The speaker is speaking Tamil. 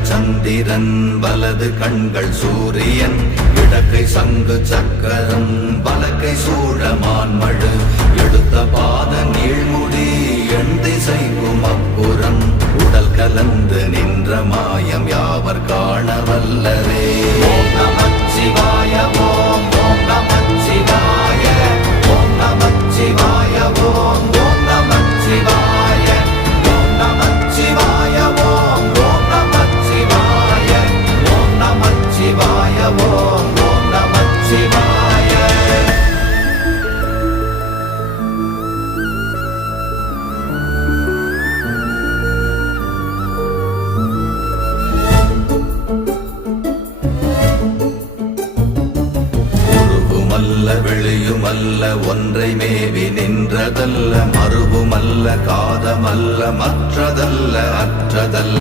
இடங்கள் சந்திரன் வலது கண்கள் சூரியன் இடக்கை சங்கு சக்கரம் வலக்கை சூழமான்மழு எடுத்த பாத நீழ்முடி எண் திசைக்கும் அப்புறம் உடல் கலந்து நின்ற மாயம் யாவர் காண வல்லரே. ஓம் நமச்சிவாய ஓம் ஓம் நமச்சிவாய ஓம் நமச்சிவாய ஓம் ஓம் நமச்சிவாய ஓம் நமச்சிவாய ஓம் ஓம் நமச்சிவாய ஓம் நமச்சிவாய ஓம் ஓம் நமச்சிவாய. வெளியுமல்ல ஒன்றை மேவி நின்றதல்ல மறுவுமல்ல காதமல்ல மற்றதல்ல அற்றதல்ல